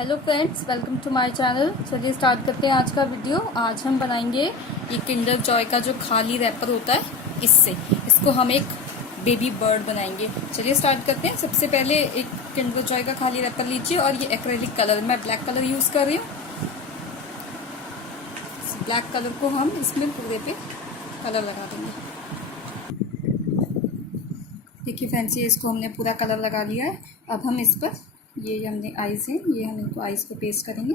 Hello friends, welcome to my channel. चलिए start करते हैं आज का वीडियो। आज हम बनाएंगे ये किंडर जॉय का जो खाली रैपर होता है, इसको हम एक बेबी बर्ड बनाएंगे। चलिए स्टार्ट करते हैं। सबसे पहले एक किंडर जॉय का खाली रैपर लीजिए और ये एक्रेलिक कलर, मैं ब्लैक कलर यूज कर रही हूँ। ब्लैक कलर को हम इसमें पूरे पे कलर लगा देंगे। देखिए फ्रेंड्स, ये इसको हमने पूरा कलर लगा लिया है। अब हम इस पर ये हमने आइज है, ये हम इनको आइज को पेस्ट करेंगे।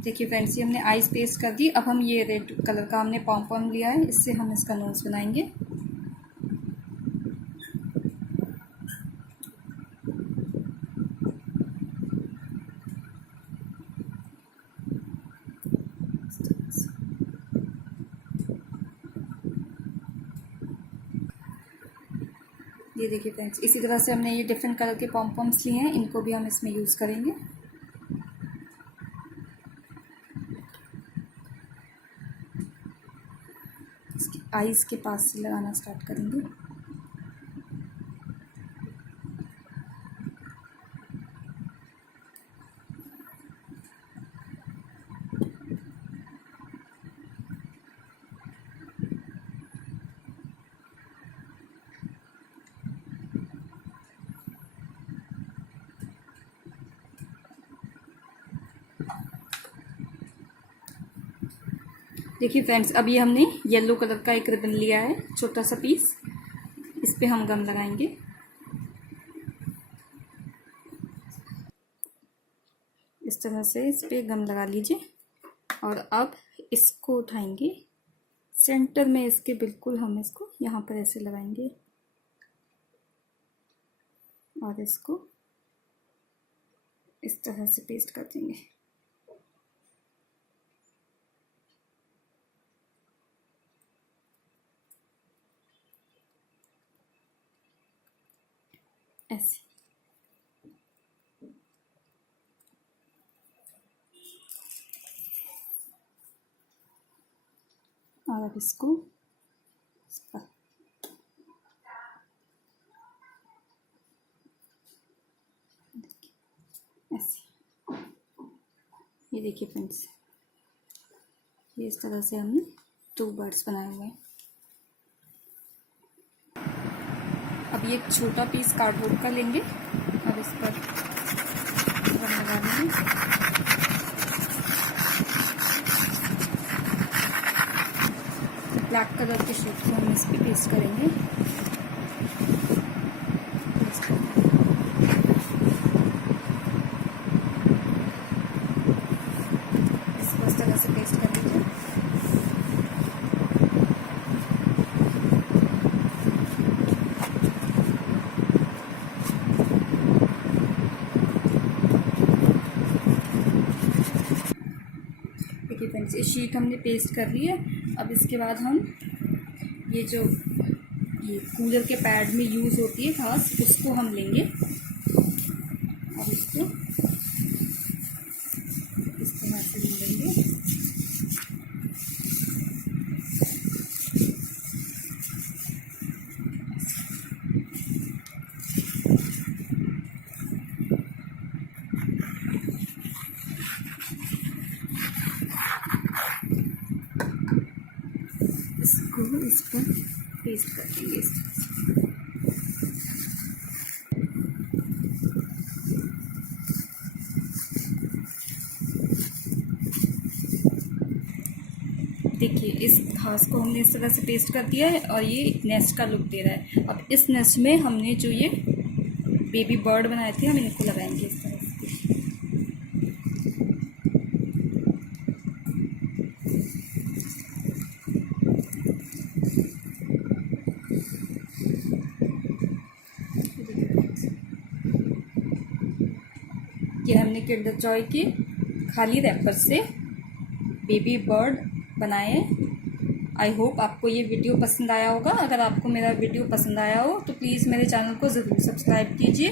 देखिए फ्रेंड्स, ये हमने आइज पेस्ट कर दी। अब हम ये रेड कलर का हमने पॉम पॉम लिया है, इससे हम इसका नोज बनाएंगे। ये देखिए फ्रेंड्स, इसी तरह से हमने ये डिफरेंट कलर के पॉम पॉम्स लिए हैं, इनको भी हम इसमें यूज़ करेंगे। इसकी आईज के पास से लगाना स्टार्ट करेंगे। देखिए फ्रेंड्स, अब ये हमने येलो कलर का एक रिबन लिया है, छोटा सा पीस। इस पे हम गम लगाएंगे। इस तरह से इस पे गम लगा लीजिए और अब इसको उठाएंगे। सेंटर में इसके बिल्कुल हम इसको यहाँ पर ऐसे लगाएंगे और इसको इस तरह से पेस्ट कर देंगे। ऐसे और अब इसको ऐसे, ये देखिए फ्रेंड्स, ये इस तरह से हमने 2 बर्ड्स बनाए हुए हैं। अब ये एक छोटा पीस कार्डबोर्ड का लेंगे और इस पर गम लगा देंगे। ब्लैक कलर के शीट को हम इस पर पेस्ट करेंगे। इसको इस तरह से पेस्ट कर लीजिए। देखिए फ्रेंड्स, ये शीट हमने पेस्ट कर ली है। अब इसके बाद हम ये जो ये कूलर के पैड में यूज़ होती है घास, उसको हम लेंगे और इसको इस तरह से लेंगे। इसको इस पर पेस्ट कर देंगे इस तरह से। देखिए, इस घास को हमने इस तरह से पेस्ट कर दिया है और ये एक नेस्ट का लुक दे रहा है। अब इस नेस्ट में हमने जो ये बेबी बर्ड बनाए थे, हम इनको लगाएंगे इस तरह से। ये हमने किंडर जॉय के खाली रैपर से बेबी बर्ड बनाए। आई होप आपको ये वीडियो पसंद आया होगा। अगर आपको मेरा वीडियो पसंद आया हो तो प्लीज़ मेरे चैनल को ज़रूर सब्सक्राइब कीजिए,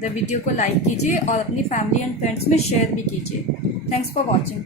वीडियो को लाइक कीजिए और अपनी फैमिली एंड फ्रेंड्स में शेयर भी कीजिए। Thanks for watching.